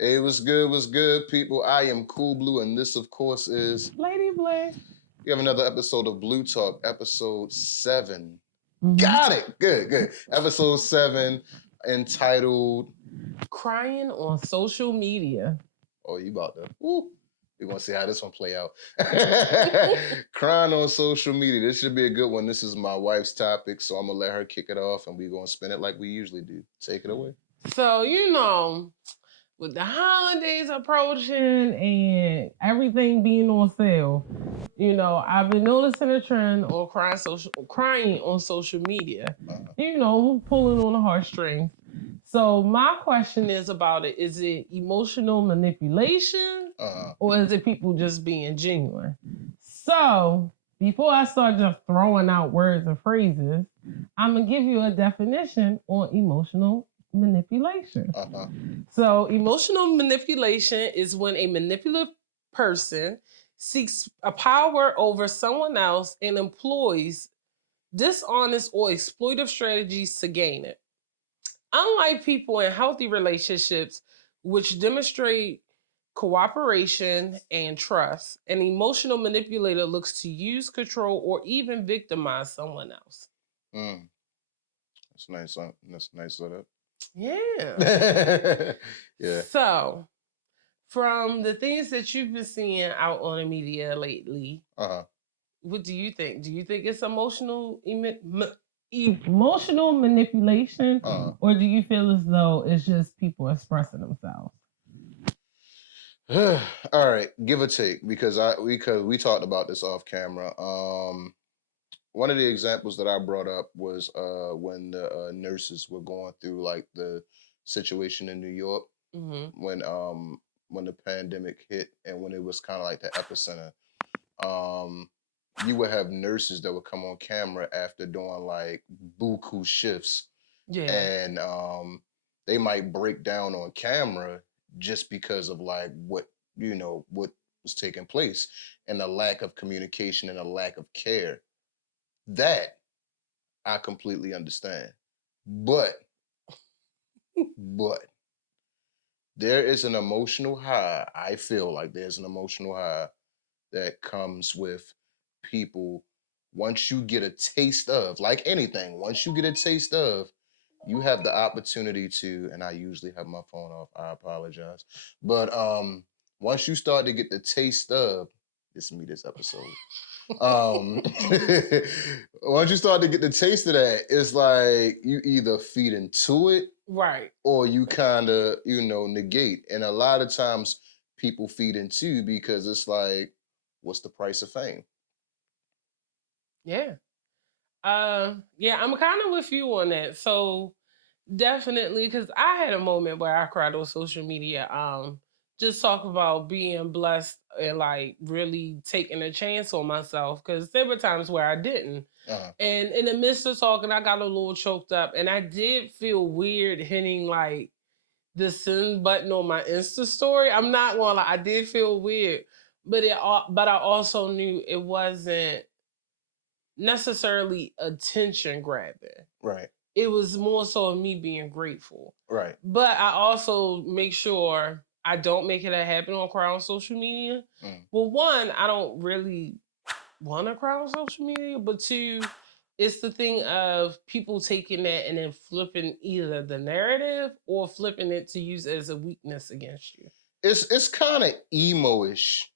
Hey, what's good, people? I am Cool Blue, and this, of course, is Lady Blue. we have another episode of Blue Talk, episode 7. Mm-hmm. Got it. Good. Episode 7, entitled Crying on social media. Oh, you about to. Woo. We're gonna see how this one play out. Crying on social media. This should be a good one. This is my wife's topic, so I'm gonna let her kick it off, and we're gonna spin it like we usually do. Take it away. So, with the holidays approaching and everything being on sale, I've been noticing a trend on crying on social media. Pulling on the heartstrings. So my question is about it: is it emotional manipulation, or is it people just being genuine? So before I start just throwing out words and phrases, I'm gonna give you a definition on emotional manipulation. So emotional manipulation is when a manipulative person seeks a power over someone else and employs dishonest or exploitive strategies to gain it. Unlike people in healthy relationships, which demonstrate cooperation and trust, an emotional manipulator looks to use, control, or even victimize someone else. That's nice. That's nice setup. Yeah. Yeah. So, from the things that you've been seeing out on the media lately, what do you think? Do you think it's emotional manipulation, or do you feel as though it's just people expressing themselves? All right, give or take, because we talked about this off camera. One of the examples that I brought up was when the nurses were going through like the situation in New York when the pandemic hit and when it was kind of like the epicenter. You would have nurses that would come on camera after doing like buku shifts, and they might break down on camera just because of like what was taking place and the lack of communication and a lack of care. That I completely understand. But there is an emotional high. I feel like there's an emotional high that comes with people once you get a taste of, like anything, once you get a taste of, you have the opportunity to, and I usually have my phone off, I apologize. But once you start to get the taste of, this episode. Once you start to get the taste of that, it's like you either feed into it, right, or you kind of negate. And a lot of times people feed into because it's like, what's the price of fame? Yeah. Yeah, I'm kind of with you on that. So definitely, because I had a moment where I cried on social media. Just talk about being blessed and like really taking a chance on myself, because there were times where I didn't. And in the midst of talking, I got a little choked up, and I did feel weird hitting like the send button on my Insta story. I'm not gonna lie, I did feel weird, but I also knew it wasn't necessarily attention grabbing. Right. It was more so me being grateful. Right. But I also make sure I don't make it a habit on cry on social media. Well, one, I don't really want to cry on social media, but two, it's the thing of people taking that and then flipping either the narrative or flipping it to use as a weakness against you. It's kind of emo-ish.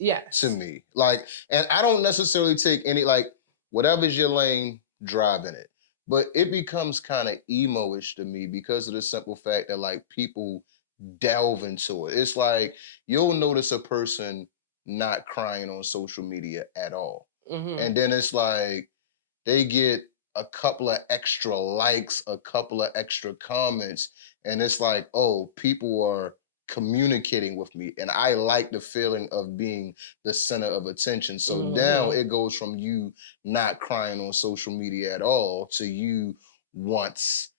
Yes. To me. Like, and I don't necessarily take any, like, whatever's your lane, drive in it. But it becomes kind of emo-ish to me because of the simple fact that like people delve into it. It's like you'll notice a person not crying on social media at all. And then it's like they get a couple of extra likes, a couple of extra comments, and it's like, oh, people are communicating with me, and I like the feeling of being the center of attention. So now it goes from you not crying on social media at all to you once,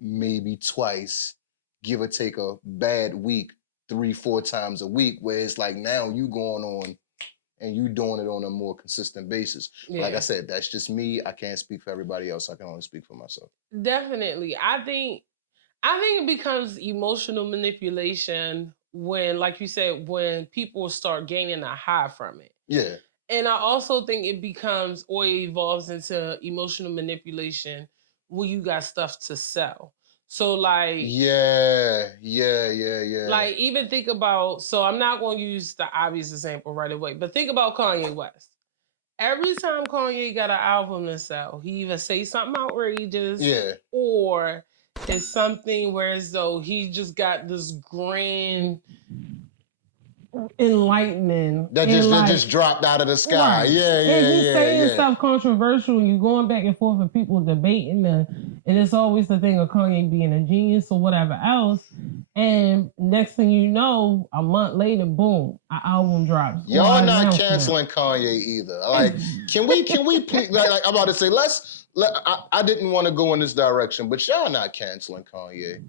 maybe twice, give or take a bad week, 3-4 times a week, where it's like now you going on and you doing it on a more consistent basis. Yeah. Like I said, that's just me. I can't speak for everybody else. I can only speak for myself. Definitely. I think it becomes emotional manipulation when, like you said, when people start gaining a high from it. Yeah. And I also think it becomes or it evolves into emotional manipulation when you got stuff to sell. So like Yeah. like even think about, so I'm not going to use the obvious example right away, but think about Kanye West. Every time Kanye got an album to sell, he either say something outrageous, or it's something where as though he just got this grand enlightening that just dropped out of the sky. Right. Yeah. And he's saying stuff controversial, and you going back and forth with people debating, and it's always the thing of Kanye being a genius or whatever else. And next thing you know, a month later, boom, an album drops. Y'all not canceling Kanye either. Like, can we please, like I'm about to say, I didn't want to go in this direction, but y'all not canceling Kanye.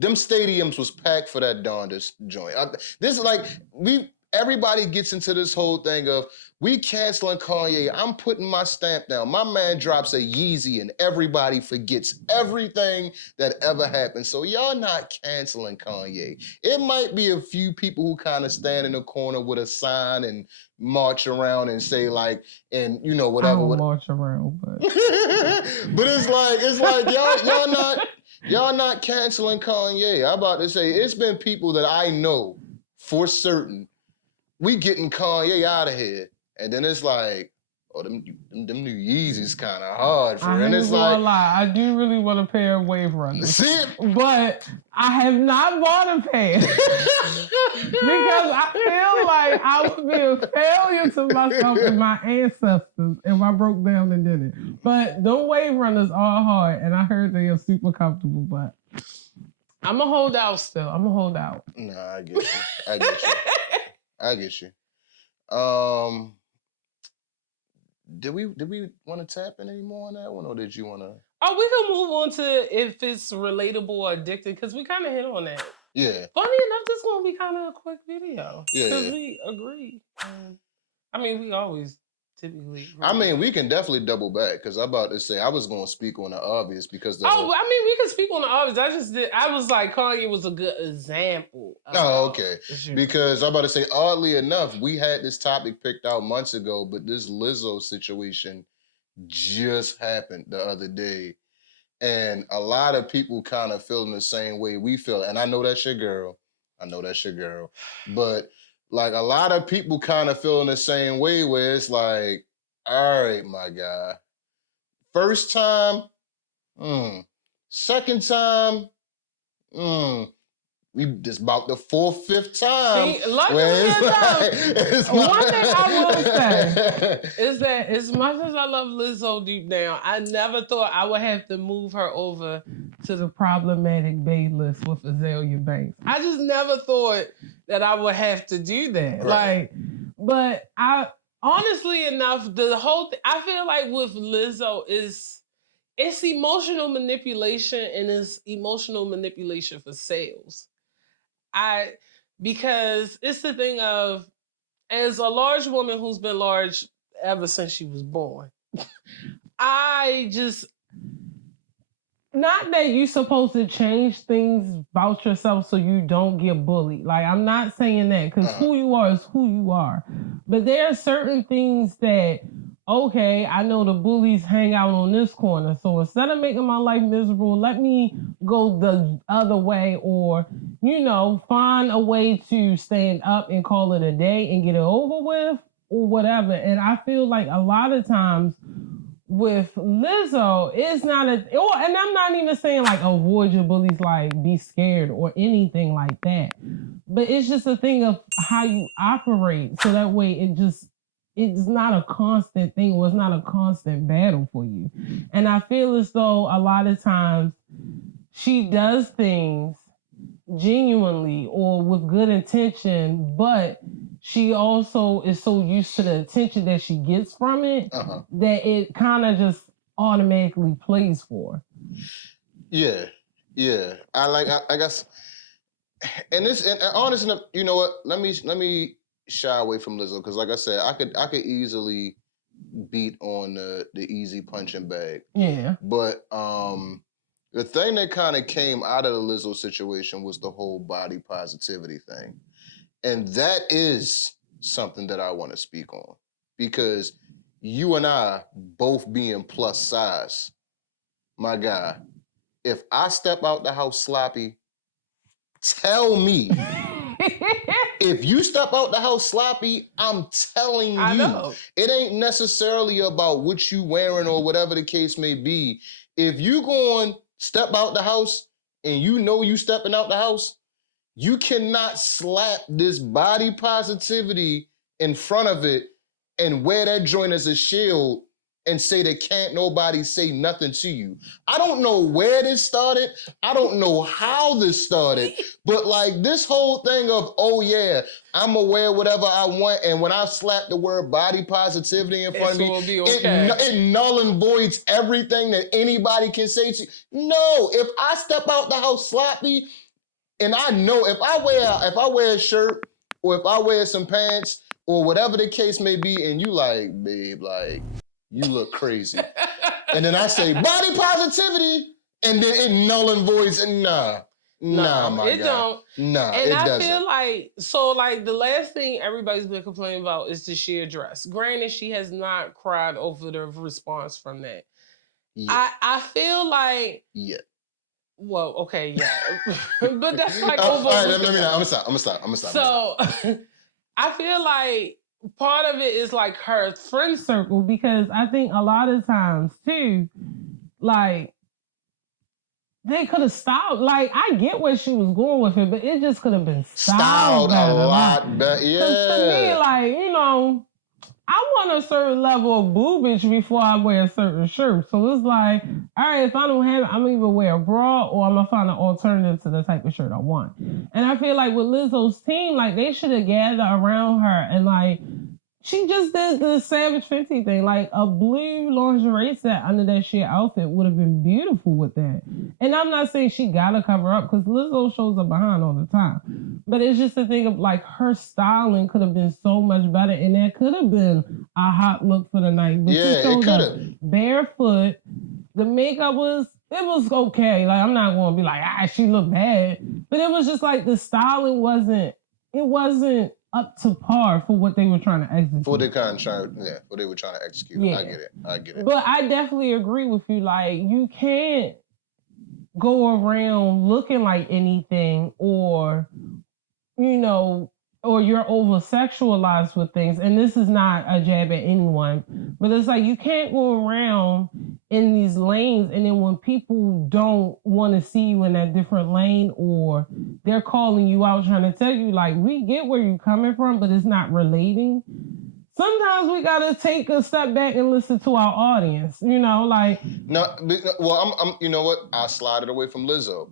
Them stadiums was packed for that darndest joint. This is like, everybody gets into this whole thing of, we canceling Kanye. I'm putting my stamp down. My man drops a Yeezy and everybody forgets everything that ever happened. So y'all not canceling Kanye. It might be a few people who kind of stand in the corner with a sign and march around and say like, and you know, whatever. I don't march around, but. But it's like y'all not canceling Kanye. I'm about to say, it's been people that I know for certain, we getting Kanye out of here. And then it's like, oh, them new Yeezys kind of hard for him. And it's like, lie. I do really want a pair of Wave Runners. See? But I have not bought a pair. Because I feel like I would be a failure to myself and my ancestors if I broke down and did it. But the Wave Runners are hard, and I heard they are super comfortable, but I'm going to hold out still. I'm going to hold out. Nah, I get you. I get you. Did we want to tap in any more on that one, or did you want to? Oh, we can move on to if it's relatable or addicted, because we kind of hit on that. Yeah. Funny enough, this is going to be kind of a quick video. Yeah. Because we agree. I mean, we always typically. I mean, we can definitely double back, because I'm about to say I was going to speak on the obvious because. I mean, we can speak on the obvious. I was like, Kanye was a good example. Oh, okay. Because I'm about to say, oddly enough, we had this topic picked out months ago, but this Lizzo situation just happened the other day. And a lot of people kind of feeling the same way we feel. And I know that's your girl. But like a lot of people kind of feeling the same way where it's like, all right, my guy. First time, second time, we just about the fourth, fifth time. See, one thing I will say is that as much as I love Lizzo deep down, I never thought I would have to move her over to the problematic bae list with Azalea Banks. I just never thought that I would have to do that. Right. But I honestly enough, the whole I feel like with Lizzo it's emotional manipulation, and it's emotional manipulation for sales. Because it's the thing of, as a large woman who's been large ever since she was born, I just, not that you're supposed to change things about yourself so you don't get bullied. Like, I'm not saying that, because who you are is who you are. But there are certain things that, okay, I know the bullies hang out on this corner, so instead of making my life miserable, let me go the other way, or, find a way to stand up and call it a day and get it over with, or whatever. And I feel like a lot of times with Lizzo, it's not and I'm not even saying like avoid your bullies, like be scared or anything like that. But it's just a thing of how you operate, so that way it's not a constant thing, or it's not a constant battle for you. And I feel as though a lot of times she does things genuinely or with good intention, but she also is so used to the attention that she gets from it that it kind of just automatically plays for. Yeah. I guess, and honestly, you know what? Let me shy away from Lizzo, because like I said, I could easily beat on the easy punching bag. Yeah. But The thing that kind of came out of the Lizzo situation was the whole body positivity thing. And that is something that I want to speak on. Because you and I both being plus size, my guy, if I step out the house sloppy, tell me. If you step out the house sloppy, I'm telling I you, know. it ain't necessarily about what you wearing or whatever the case may be. If you going step out the house and you know you stepping out the house, you cannot slap this body positivity in front of it and wear that joint as a shield and say that can't nobody say nothing to you. I don't know where this started. I don't know how this started, but like this whole thing of, oh yeah, I'm gonna wear whatever I want, and when I slap the word body positivity in front of me, Will be okay. it null and voids everything that anybody can say to you. No, if I step out the house sloppy, and I know if I wear a shirt or if I wear some pants or whatever the case may be, and you like, babe, like, you look crazy. And then I say body positivity, and then it null and voids, and nah, my it guy. don't. Nah, and it I doesn't. feel like, so like the last thing everybody's been complaining about is the sheer dress. Granted, she has not cried over the response from that. Yeah. I feel like, Yeah. well, okay, yeah. But that's like over. All right, let me know. I'm gonna stop. So I feel like part of it is like her friend circle, because I think a lot of times too, like, they could have styled. Like, I get where she was going with it, but it just could have been styled a lot better. Yeah. Because to me, like, you know, I want a certain level of boobage before I wear a certain shirt. So it's like, all right, if I don't have it, I'm gonna either wear a bra or I'm gonna find an alternative to the type of shirt I want. And I feel like with Lizzo's team, like, they should have gathered around her and like, she just did the Savage Fenty thing. Like, a blue lingerie set under that sheer outfit would have been beautiful with that. And I'm not saying she gotta cover up, because Lizzo shows up behind all the time. But it's just the thing of like, her styling could have been so much better, and that could have been a hot look for the night. But yeah, it could have. Barefoot. The makeup was okay. Like, I'm not gonna be like, she looked bad. But it was just like the styling wasn't up to par for what they were trying to execute. What they were trying to execute. Yeah. I get it. But I definitely agree with you. Like, you can't go around looking like anything, or, you know, or you're over sexualized with things. And this is not a jab at anyone, but it's like, you can't go around in these lanes, and then when people don't want to see you in that different lane, or they're calling you out trying to tell you, like, we get where you're coming from, but it's not relating. Sometimes we gotta take a step back and listen to our audience, you know, like. No, well, I'm you know what? I slided away from Lizzo.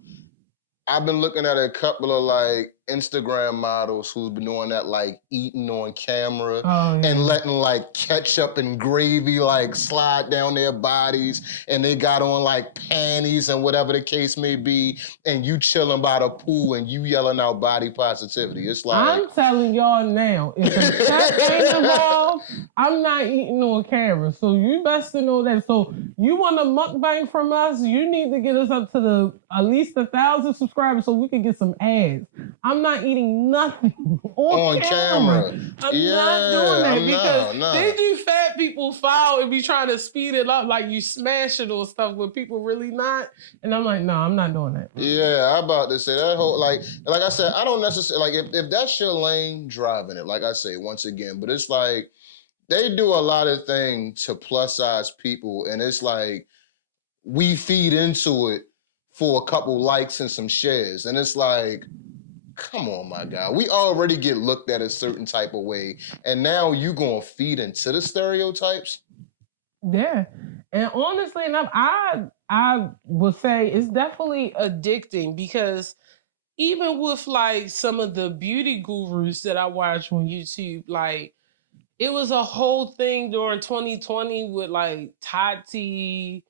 I've been looking at a couple of like Instagram models who's been doing that, like eating on camera and letting like ketchup and gravy like slide down their bodies, and they got on like panties and whatever the case may be, and you chilling by the pool and you yelling out body positivity. It's like, I'm telling y'all now, if the cat ain't involved, I'm not eating on camera. So you best to know that. So you want a mukbang from us, you need to get us up to at least 1,000 subscribers so we can get some ads. I'm not eating nothing on camera. I'm not doing that, because they do fat people foul and be trying to speed it up like you smash it or stuff where people really not. And I'm like, no, I'm not doing that. Yeah, I'm about to say that whole, like I said, I don't necessarily, like, if that's your lane, driving it, like I say, once again, but it's like, they do a lot of things to plus size people, and it's like, we feed into it for a couple likes and some shares, and it's like, come on, my guy. We already get looked at a certain type of way, and now you gonna feed into the stereotypes? Yeah. And honestly enough, I would say it's definitely addicting, because even with like some of the beauty gurus that I watch on YouTube, like, it was a whole thing during 2020 with like Tati,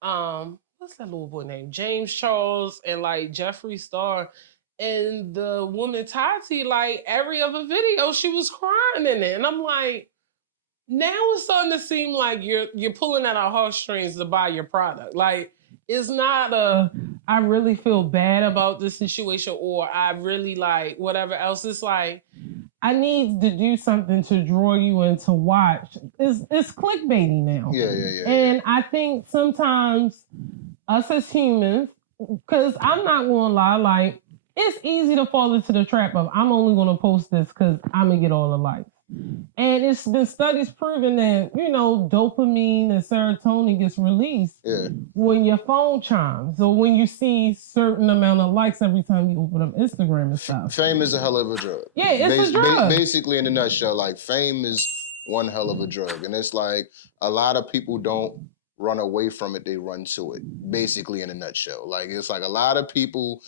what's that little boy name? James Charles, and like Jeffree Star. And the woman Tati, like, every other video, she was crying in it. And I'm like, now it's starting to seem like you're pulling at our heartstrings to buy your product. Like, it's not I really feel bad about this situation or I really like whatever else. It's like I need to do something to draw you in to watch. It's clickbaity now. Yeah. And I think sometimes us as humans, because I'm not gonna lie, like it's easy to fall into the trap of I'm only gonna post this because I'm gonna get all the likes. And it's been studies proving that, dopamine and serotonin gets released when your phone chimes or when you see certain amount of likes every time you open up Instagram and stuff. Fame is a hell of a drug. Yeah, it's a drug. Basically, in a nutshell, like fame is one hell of a drug. And it's like a lot of people don't run away from it, they run to it. Basically, in a nutshell. Like it's like a lot of people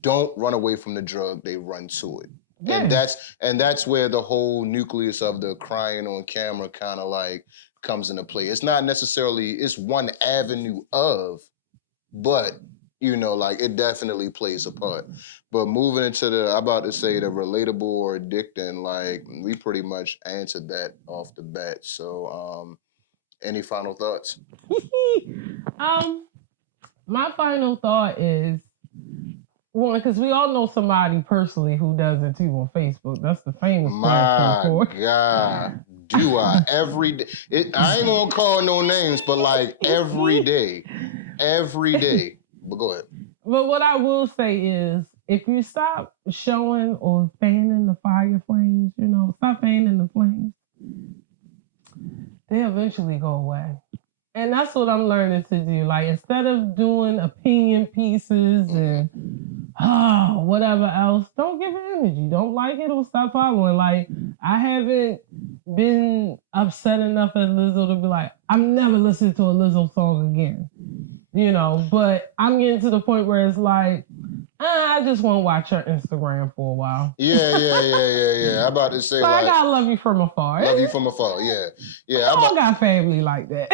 don't run away from the drug, they run to it. Yeah. And that's where the whole nucleus of the crying on camera kind of like comes into play. It's not necessarily, it's one avenue of, but like it definitely plays a part. But moving into I'm about to say the relatable or addicting, like we pretty much answered that off the bat. So any final thoughts? My final thought is, one, because we all know somebody personally who does it too on Facebook. That's the famous My God. Do I every day? I ain't gonna call no names, but like every day. But go ahead. But what I will say is, if you stop showing or fanning the fire flames, stop fanning the flames, they eventually go away. And that's what I'm learning to do. Like, instead of doing opinion pieces and whatever else, don't give it energy. Don't like it or stop following. Like, I haven't been upset enough at Lizzo to be like, I'm never listening to a Lizzo song again. But I'm getting to the point where it's like, I just want to watch her Instagram for a while. Yeah. I'm about to say, but I gotta love you from afar. Love you from afar, yeah. I don't got family like that.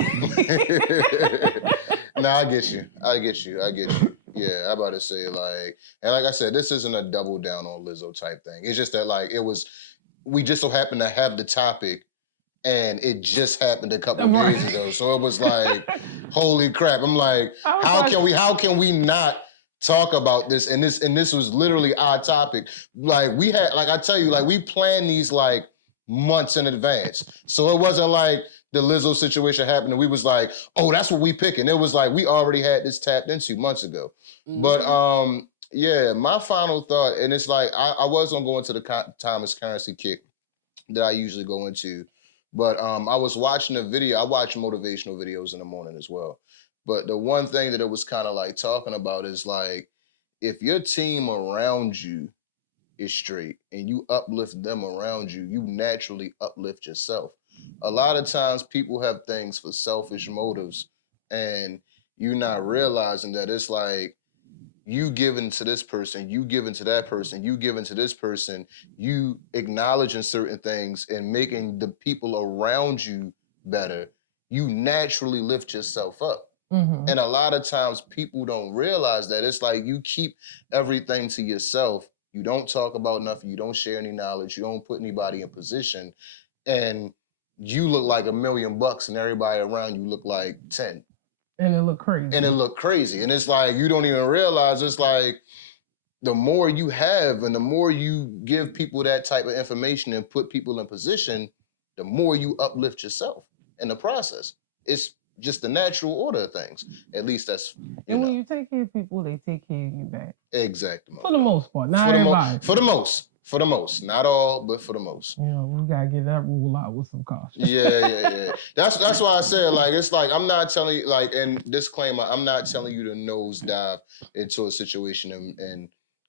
Nah, I get you. Yeah, I'm about to say, like, and like I said, this isn't a double down on Lizzo type thing. It's just that, like, we just so happened to have the topic, and it just happened a couple of days ago. So it was like, holy crap. I'm like, how can we not talk about this? And this was literally our topic. Like I tell you, like we planned these like months in advance. So it wasn't like the Lizzo situation happened and we was like, oh, that's what we picking. It was like, we already had this tapped into months ago. Mm-hmm. But yeah, my final thought, and it's like, I was gonna go into the Thomas Currency kick that I usually go into. But I was watching a video. I watch motivational videos in the morning as well. But the one thing that it was kind of like talking about is like, if your team around you is straight and you uplift them around you, you naturally uplift yourself. A lot of times people have things for selfish motives and you're not realizing that it's like, you giving to this person, you giving to that person, you giving to this person, you acknowledging certain things and making the people around you better, you naturally lift yourself up. Mm-hmm. And a lot of times people don't realize that. It's like you keep everything to yourself. You don't talk about nothing. You don't share any knowledge. You don't put anybody in position. And you look like $1 million and everybody around you look like 10. And it looked crazy. And it's like, you don't even realize, it's like, the more you have and the more you give people that type of information and put people in position, the more you uplift yourself in the process. It's just the natural order of things. At least that's, And when you take care of people, they take care of you back. Exactly. For the most part. Not everybody. For the most. Not all, but for the most. We gotta get that rule out with some caution. Yeah. That's why I said, like, it's like, I'm not telling you, like, and disclaimer, I'm not telling you to nosedive into a situation and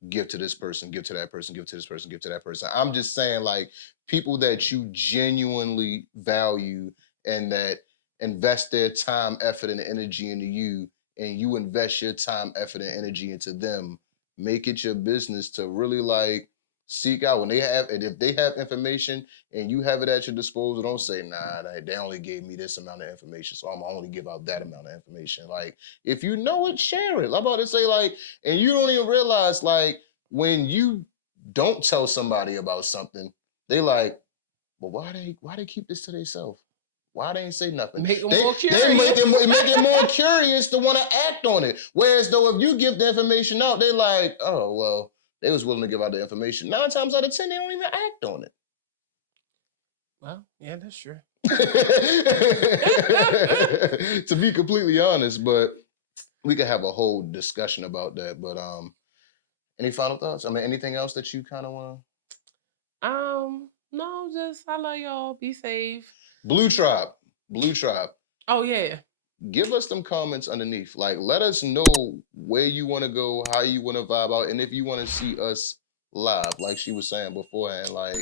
give to this person, give to that person, give to this person, give to that person. I'm just saying, like, people that you genuinely value and that invest their time, effort, and energy into you, and you invest your time, effort, and energy into them, make it your business to really, like, seek out when they have, and if they have information and you have it at your disposal, don't say, nah, they only gave me this amount of information, so I'm gonna only give out that amount of information. Like, if you know it, share it. I'm about to say, like, and you don't even realize, like, when you don't tell somebody about something, they like, well, why they keep this to themselves? Why they ain't say nothing? Make them They more make curious. it more curious to want to act on it. Whereas though, if you give the information out, they like, oh well, they was willing to give out the information. 9 times out of 10, they don't even act on it. Well, yeah, that's true. To be completely honest, but we could have a whole discussion about that. But any final thoughts? I mean, anything else that you kind of want to? No, just I love y'all. Be safe. Blue Tribe. Oh yeah. Give us some comments underneath. Like, let us know where you want to go, how you want to vibe out, and if you want to see us live, like she was saying beforehand. Like,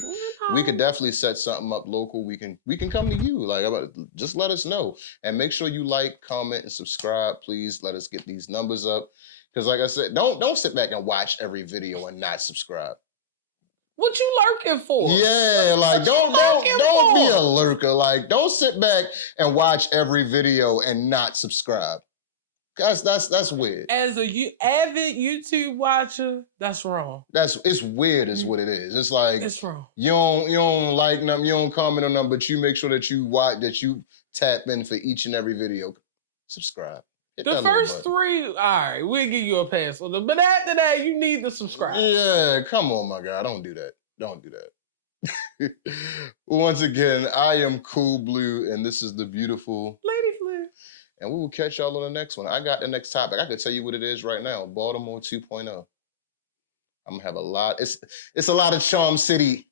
we could definitely set something up local. We can come to you. Like, just let us know, and make sure you like, comment, and subscribe. Please let us get these numbers up. Because, like I said, don't sit back and watch every video and not subscribe. What you lurking for? Yeah, like don't be a lurker. Like, don't sit back and watch every video and not subscribe. Guys, that's weird. As a avid YouTube watcher, that's wrong. It's weird is what it is. It's like it's wrong. You don't like them, you don't comment on them, but you make sure that you watch, that you tap in for each and every video. Subscribe. Hit the first 3, all right, we'll give you a pass on them. But after that, you need to subscribe. Yeah, come on, my guy. Don't do that. Once again, I am Cool Blue, and this is the beautiful Lady Blue. And we will catch y'all on the next one. I got the next topic. I could tell you what it is right now. Baltimore 2.0. I'm gonna have a lot. It's a lot of Charm City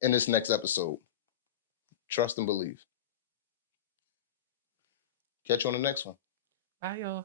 in this next episode. Trust and believe. Catch you on the next one. Bye, y'all.